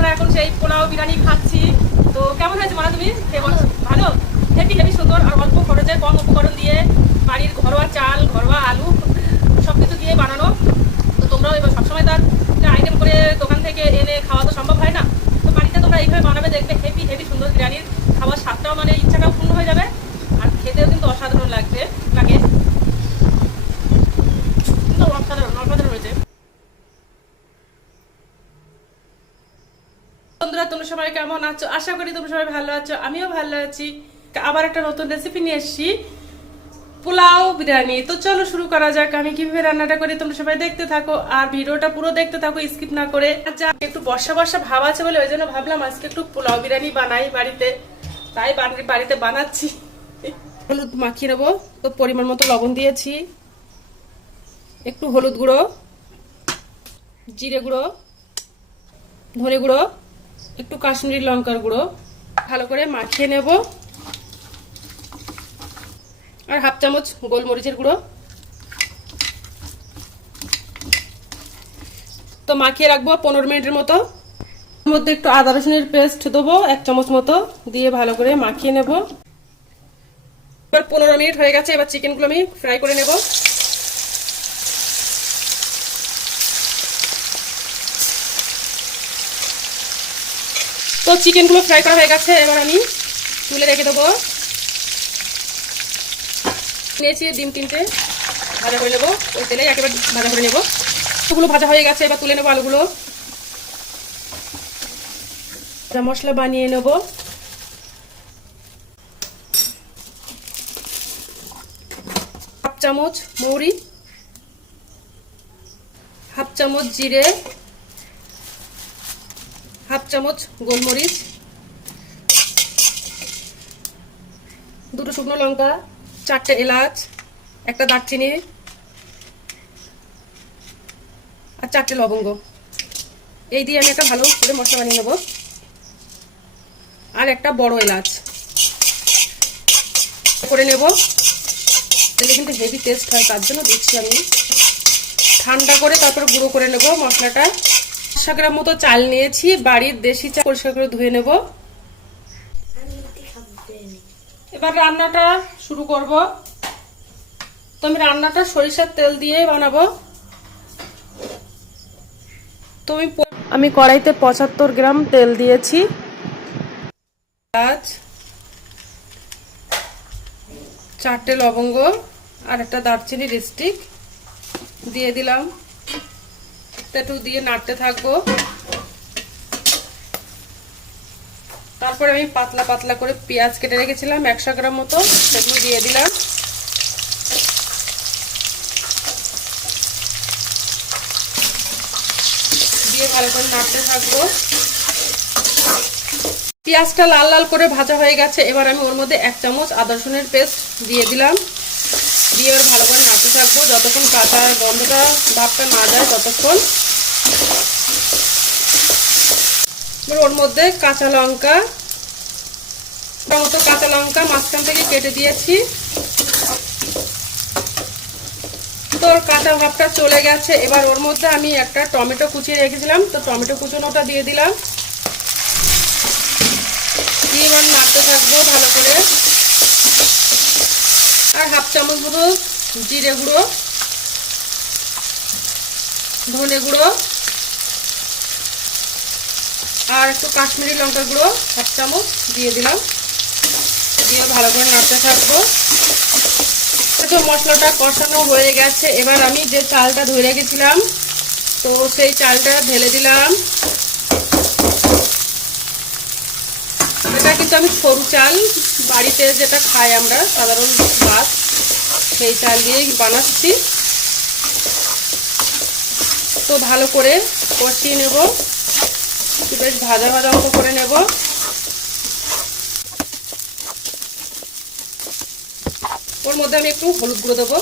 আমরা এখন সেই পোলাও বিরিয়ানি খাচ্ছি। তো কেমন হয়েছে মানে তুমি? ভালো? হেভি হেভি, সুন্দর আর অল্প খরচে কম উপকরণ দিয়ে বাড়ির ঘরোয়া চাল, ঘরোয়া আলু সব কিছু দিয়ে বানানো। তো তোমরাও এবার সবসময় তার আইটেম করে দোকান থেকে এনে খাওয়া তো সম্ভব হয় না তো বাড়িতে তোমরা এইভাবে বানাবে দেখবে হেভি হেভি সুন্দর বিরিয়ানির খাওয়ার স্বাদটাও মানে ইচ্ছাটাও পূর্ণ হয়ে যাবে আর খেতেও কিন্তু অসাধারণ লাগবে লাগে কিন্তু অসাধারণ অসাধারণ হয়েছে বন্ধুরা, তোমরা সবাই কেমন আছো? আশা করি তোমরা সবাই ভালো আছো, আমিও ভালো আছি। আবার একটা নতুন রেসিপি নিয়ে এসেছি, পোলাও বিরিয়ানি। তো চলো শুরু করা যাক, আমি কীভাবে রান্নাটা করি তোমরা সবাই দেখতে থাকো, আর ভিডিওটা পুরো দেখতে থাকো স্কিপ না করে। আচ্ছা একটু বর্ষা বর্ষা ভাব আছে বলে ওই জন্য ভাবলাম আজকে একটু পোলাও বিরিয়ানি বানাই বাড়িতে। তাই বাড়ি- বাড়িতে বানাচ্ছি। হলুদ মাখিয়ে নেব, তো পরিমাণ মতো লবণ দিয়েছি। একটু হলুদ গুঁড়ো, জিরে গুঁড়ো, ধনে গুঁড়ো একটু কাশ্মীরি লঙ্কার গুঁড়ো, ভালো করে মাখিয়ে নেব। আর হাফ চামচ গোলমরিচের গুঁড়ো। তো মাখিয়ে রাখব পনেরো মিনিটের মতো। মধ্যে একটু আদা রসুনের পেস্ট দেবো, এক চামচ মতো, দিয়ে ভালো করে মাখিয়ে নেব। এবার পনেরো মিনিট হয়ে গেছে, এবার চিকেনগুলো আমি ফ্রাই করে নেব। তো চিকেনগুলো ফ্রাই করা হয়ে গেছে, এবার আমি তুলে রেখে দেবো। নিয়েছি ডিম তিনটে, ভাজা করে নেব। ওই তেলে একেবারে ভাজা করে নেব। ওগুলো ভাজা হয়ে গেছে, এবার তুলে নেব আলুগুলো। মশলা বানিয়ে নেব। হাফ চামচ মৌরি, হাফ চামচ জিরে চামচ গোলমরিচ, দুটো শুকনো লঙ্কা, চারটে এলাচ, একটা দারচিনি আর চারটে লবঙ্গ। এই দিয়ে আমি একটা ভালো করে মশলা বানিয়ে নেব। আর একটা বড় এলাচ। করে নেব। তাহলে কিন্তু হেভি টেস্ট হয়, তার জন্য দিচ্ছি আমি। ঠান্ডা করে তারপর গুঁড়ো করে নেব মশলাটা। পাঁচশো গ্রাম মতো চাল নিয়েছি, বাড়ির দেশি চাল পরিষ্কার করে ধুয়ে নেব। এবার রান্নাটা শুরু করব। তো আমি রান্নাটা সরিষার তেল দিয়ে বানাবো। তো আমি আমি কড়াইতে পঁচাত্তর গ্রাম তেল দিয়েছি। চারটে লবঙ্গ আর একটা দারচিনি ডিস্ট্রিক দিয়ে দিলাম। একটু দিয়ে নাড়তে থাকব। তারপরে আমি পাতলা পাতলা করে পেঁয়াজ কেটে রেখেছিলাম, একশো গ্রাম মতো, সেগুলো দিয়ে দিলাম। দিয়ে ভালো করে নাড়তে থাকব। পেঁয়াজটা লাল লাল করে ভাজা হয়ে গেছে, এবার আমি ওর মধ্যে এক চামচ আদা রসুনের পেস্ট দিয়ে দিলাম। দিয়ে এবার ভালো করে নাড়তে থাকব। যতক্ষণ কাঁচা গন্ধটা ভাবটা না যায়, ততক্ষণ। ওর মধ্যে কাঁচা লঙ্কা মতো কাঁচা লঙ্কা মাঝখান থেকে কেটে দিয়েছি। তোর কাঁচা ভাবটা চলে গেছে। এবার ওর মধ্যে আমি একটা টমেটো কুচিয়ে রেখেছিলাম। তো টমেটো কুচোনোটা দিয়ে দিলাম। দিয়ে এবার নাড়তে থাকব ভালো করে। আর হাফ চামচ মতো জিরে গুঁড়ো, ধনে গুঁড়ো, আর একটু কাশ্মীরি লঙ্কা গুঁড়ো এক চামচ দিয়ে দিলাম। দিয়ে ভালো করে নাড়তে থাকব। তো মশলাটা কষানো হয়ে গেছে। এবার আমি যে চালটা ধরে রেখেছিলাম, তো সেই চালটা ঢেলে দিলাম এটা কিন্তু আমি সরু চাল। বাড়িতে যেটা খাই আমরা, সাধারণ ভাত, সেই চাল দিয়েই বানাচ্ছি। তো ভালো করে কষিয়ে নেব। বেশ ভাজা ভাজা মতো করে নেব। ওর মধ্যে আমি একটু হলুদ গুঁড়ো দেবো।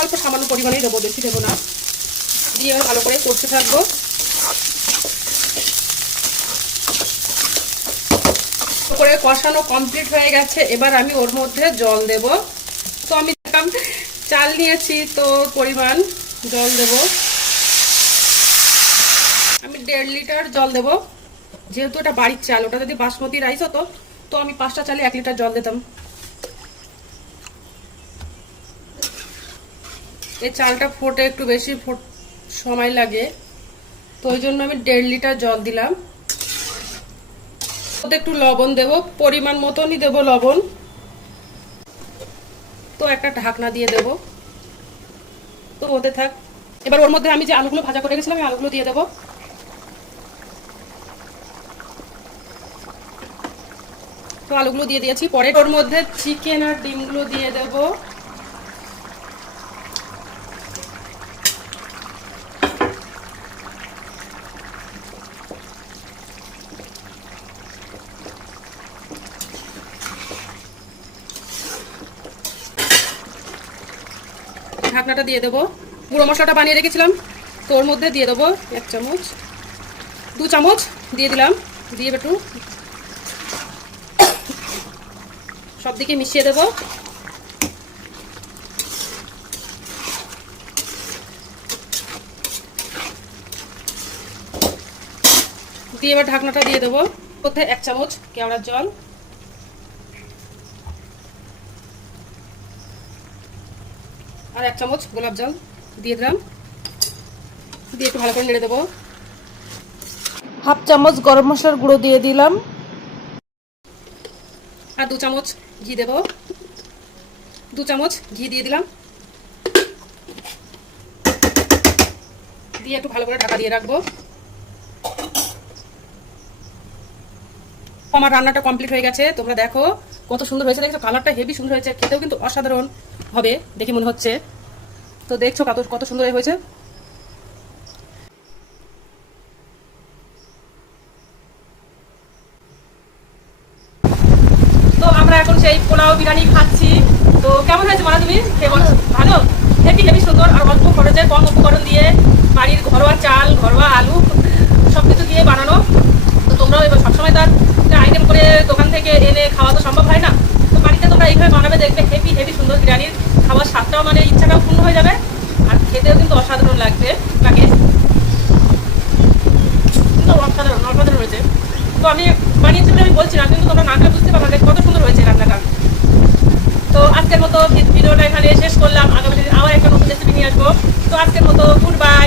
অল্প সামান্য পরিমাণেই দেবো, বেশি দেবো না। দিয়ে এবার ভালো করে কষতে থাকব। করে কষানো কমপ্লিট হয়ে গেছে। এবার আমি ওর মধ্যে জল দেব। তো আমি চাল নিয়েছি, তো পরিমাণ জল দেব। আমি দেড় লিটার জল দেব। যেহেতু এটা বাড়ির চাল, ওটা যদি বাসমতি রাইস হতো, তো আমি পাঁচটা চালে এক লিটার জল দিতাম। এই চালটা ফোটে, একটু বেশি সময় লাগে। তো ওই জন্য আমি দেড় লিটার জল দিলাম। একটু লবণ দেব, পরিমাণ মতনই দেব লবণ। তো একটা ঢাকনা দিয়ে দেব। তো ওতে থাক। এবার ওর মধ্যে আমি যে আলুগুলো ভাজা করে গেছিলাম আলুগুলো দিয়ে দেবো। তো আলুগুলো দিয়ে দিয়েছি। পরে ওর মধ্যে চিকেন আর ডিমগুলো দিয়ে দেব। ঢাকনাটা দিয়ে দেবো। গুঁড়ো মশলাটা বানিয়ে রেখেছিলাম। তো ওর মধ্যে দিয়ে দেবো এক চামচ, দু চামচ দিয়ে দিলাম। দিয়ে একটু সব দিকে মিশিয়ে দেবো। দিয়ে এবার ঢাকনাটা দিয়ে দেবো। কোথায় এক চামচ কেওড়ার জল। আর এক চামচ গোলাপ জল দিয়ে দিলাম। দিয়ে একটু ভালো করে নেড়ে দেবো। হাফ চামচ গরম মশলার গুঁড়ো দিয়ে দিলাম। আর দু চামচ ঘি দেব। দু চামচ ঘি দিয়ে দিলাম। দিয়ে একটু ভালো করে ঢাকা দিয়ে রাখব। আমার রান্নাটা কমপ্লিট হয়ে গেছে। তোমরা দেখো কত সুন্দর হয়েছে। দেখছ, কালারটা হেভি সুন্দর হয়েছে। খেতেও কিন্তু অসাধারণ। হবে, দেখে মনে হচ্ছে। তো দেখছ কত কত সুন্দর হয়েছে। তো আমরা এখন সেই পোলাও বিরিয়ানি খাচ্ছি। তো কেমন হয়েছে বলো তুমি? ভালো? হেভি হেভি সুন্দর। আর অল্প খরচে কম উপকরণ দিয়ে বাড়ির ঘরোয়া চাল, ঘরোয়া আলু সব কিছু দিয়ে বানানো। তো তোমরাও এবার সবসময় তার আইটেম করে দোকান থেকে এনে খাওয়া তো সম্ভব হয় না। তো বাড়িতে তোমরা এইভাবে বানাবে, দেখবে হেভি হেভি সুন্দর বিরিয়ানির খাওয়ার স্বাদটাও মানে ইচ্ছাটাও পূর্ণ হয়ে যাবে, আর খেতেও কিন্তু অসাধারণ লাগবে। তাকে কিন্তু অসাধারণ অসাধারণ হয়েছে। তো আমি বানিয়েছি আমি বলছিলাম, কিন্তু তোমরা না বুঝতে পারবে কত সুন্দর হয়েছে রান্নাটা। তো আজকের মতো ভিডিওটা এখানে শেষ করলাম। আগামী আবার একটা নতুন রেসিপি নিয়ে আসব। তো আজকের মতো গুড বাই